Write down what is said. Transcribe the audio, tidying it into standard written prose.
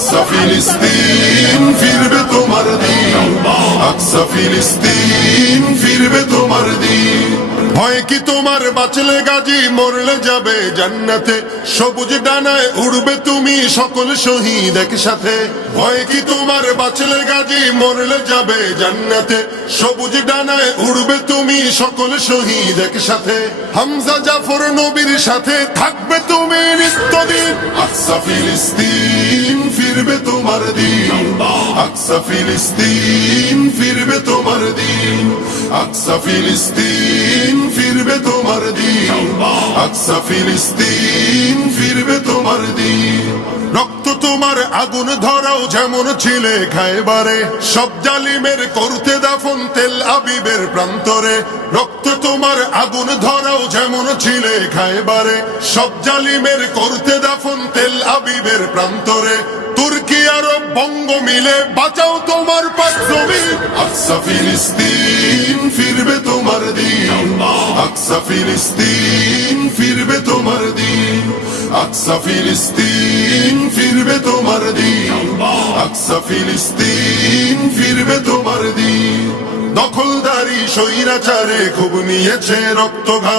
আকসা ফিলিস্তিন ফিরবে তোমার দিন, আকসা ফিলিস্তিন ফিরবে তোমার দিন। হয় কি তোমার বাঁচলে গাজী, মরলে যাবে জান্নাতে, সবুজ ডানায় উড়বে তুমি সকল শহীদ একসাথে। হয় কি তোমার বাঁচলে গাজী, মরলে যাবে জান্নাতে, সবুজ ডানায় উড়বে তুমি সকল শহীদ একসাথে। হামজা জাফর নবীর সাথে থাকবে তুমি নিত্যদিন। আকসা ফিলিস্তিন ফিরবে তোমার দিন, আকসা ফিলিস্তিন ফিরবে তোমার দিন, আকসা ফিলিস্তিন ফিরবে তোমার দিন, আকসা ফিলিস্তিন ফিরবে তোমার দিন। রক্ত তোমার আগুন ধরাও যেমন ছিলে খায়বারে, সব জালিমের করতে দাফন তেল আবিবের প্রান্তরে। রক্ত তোমার আগুন ধরাও যেমন ছিলে খায়বারে, সব জালিমের করতে দাফন তেল আবিবের প্রান্তরে। তুর্কি আরব বঙ্গ মিলে বাঁচাও তোমার পাক জমি। আকসা ফিলিস্তিন ফিরবে তোমার দিন, আকসা ফিলিস্তিন ফিরবে তোমার দিন, আকসা ফিলিস্তিন ফিরবে তোমার দিন, আকসা ফিলিস্তিন ফিরবে তোমার দিন। দখলদারি স্বৈরাচারে খুব নিয়েছে রক্ত ঘাম।